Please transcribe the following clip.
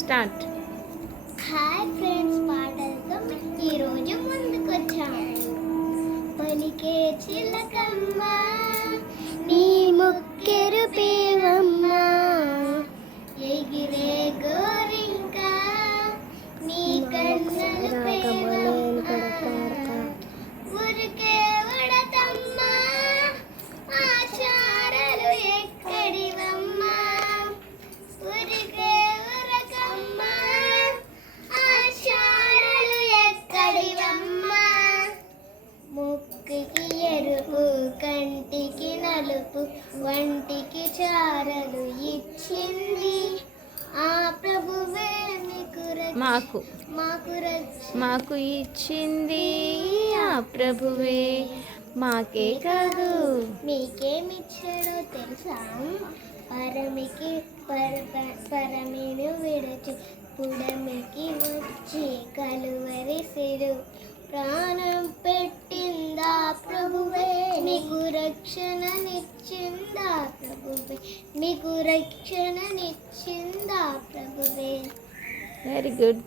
Start. Hi friends, పాటలతో ఈరోజు ముందుకు వచ్చాము. పలికే చిలకమ్మ నీ ముక్కెరు పేవమ్మ, ఎగిరే గోరింక నీ కన్నలు పేవమ్మ, ఉరికే ఉడతమ్మ ఆచారలు ఎక్కడివమ్మ, ఉరికే ఉరకమ్మ ఆచారలు ఎక్కడివమ్మ, ముక్కుకి ఎరుపు కంటికి నలుపు వంటికి చారలు ఇచ్చింది ఆ ప్రభువే. మాకు ఇచ్చింది ఆ ప్రభువే, మాకే కాదు మీకేమిచ్చాడో తెలుసా? పరమిని విడచి పుడమికి వచ్చి కలువరిసిడు ప్రాణం పెట్టిందా ప్రభువే, మీకు రక్షణనిచ్చిందా ప్రభువే, మీకు రక్షణనిచ్చిందా ప్రభువే. Very good.